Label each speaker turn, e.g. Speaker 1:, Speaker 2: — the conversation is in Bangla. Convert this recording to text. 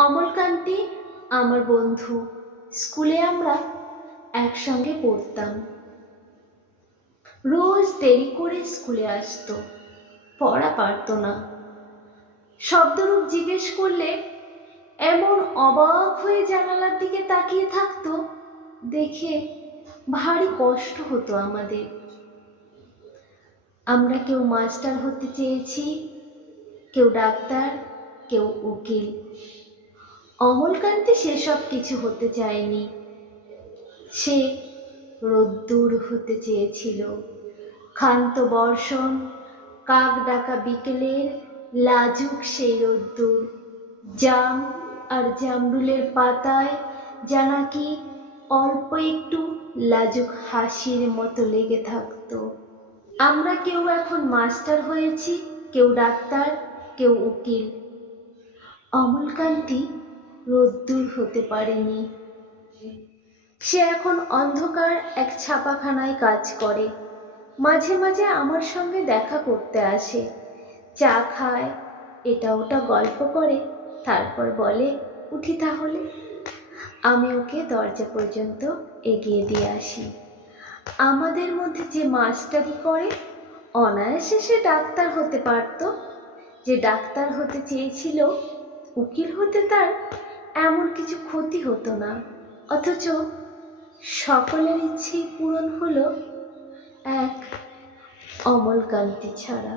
Speaker 1: অমলকান্তি আমার বন্ধু। স্কুলে আমরা একসঙ্গে পড়তাম। রোজ দেরি করে স্কুলে আসতো, পড়া পারতো না। শব্দরূপ জিজ্ঞেস করলে, এমন অবাক হয়ে জানালার দিকে তাকিয়ে থাকতো, দেখে ভারী কষ্ট হতো আমাদের। আমরা কেউ মাস্টার হতে চেয়েছি, কেউ ডাক্তার, কেউ উকিল। অমলকান্তি সেসব কিছু হতে চায়নি। সে রোদ্দুর হতে চেয়েছিল। ক্ষান্ত বর্ষণ, কাক ডাকা বিকেলের লাজুক সেই রোদ্দুর। জাম আর জামরুলের পাতায় যা নাকি অল্প একটু লাজুক হাসির মতো লেগে থাকতো। আমরা কেউ এখন মাস্টার হয়েছি, কেউ ডাক্তার, কেউ উকিল। অমলকান্তি রোদ্দুর হতে পারেনি। সে এখন অন্ধকার এক ছাপাখানায় কাজ করে। মাঝে মাঝে আমার সঙ্গে দেখা করতে আসে। চা খায়, এটা ওটা গল্প করে, তারপর বলে, উঠি তাহলে। আমি ওকে দরজা পর্যন্ত এগিয়ে দিয়ে আসি। আমাদের মধ্যে যে মাস্টারি করে, অনায়াসে সে ডাক্তার হতে পারতো। যে ডাক্তার হতে চেয়েছিল, উকিল হতে তার এমন কিছু ক্ষতি হতো না। অথচ সকলের ইচ্ছেই পূরণ হলো এক অমলকান্তি ছাড়া।